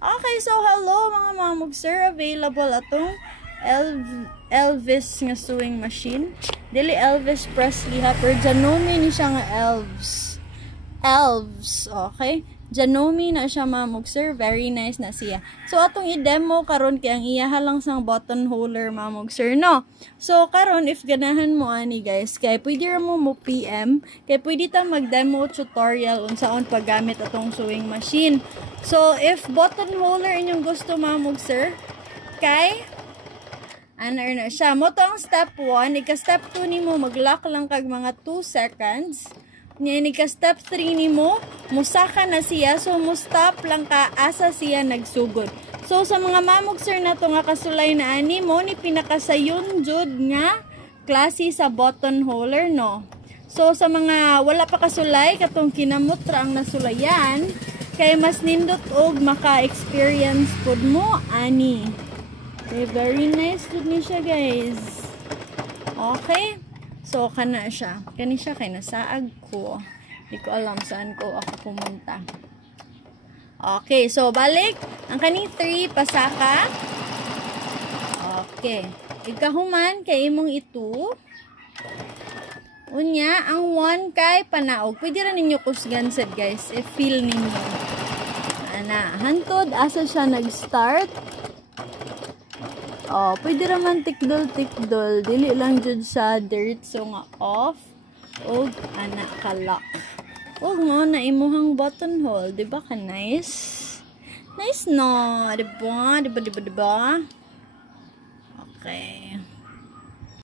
Okay, so hello mga mamog sir, available atong Elvis nga sewing machine. Dili Elvis Presley ha, pero Janome ni siya nga Elves, okay? Janome na siya mamog sir, very nice na siya. So atong i-demo karon kay ang iyaha lang sang button holder mamog sir, no? So karon if ganahan mo ani guys, kay pwede ra mo PM, kay pwede ta mag-demo tutorial unsaon paggamit atong sewing machine. So if button holder inyong gusto mamog sir, kay ano na siya, mo to ang step 1, ika-step 2 nimo mag-lock lang kag mga 2 seconds. Ni ka step 3 nimo, musaka na siya, so mo stop lang ka asa siya nagsugod. So sa mga mamog sir na to nga kasulay na ani mo ni pinakasayon jud nga klase sa button holder, no. So sa mga wala pa kasulay katong kinamot ra ang nasulayan, kay mas nindot og maka-experience pud mo ani. Okay, very nice jud ni siya guys. Okay. So, kana siya. Kani siya kay nasaag ko. Di ko alam saan ko ako pumunta. Okay. So, balik. Ang kani 3, pasaka. Okay. Ikahuman kay imong ito. Unya, ang 1 kay panaog. Pwede rin ninyo kusgan sad guys. If feel ninyo. Ana, hantod. Asa siya nag-start. Oh, pwede raman tikdol. Dili lang jud sa dirt, so nga off. Og ana ka-lock. Og mo na imuhang button hole, di ba ka nice? Nice no, di ba? Okay.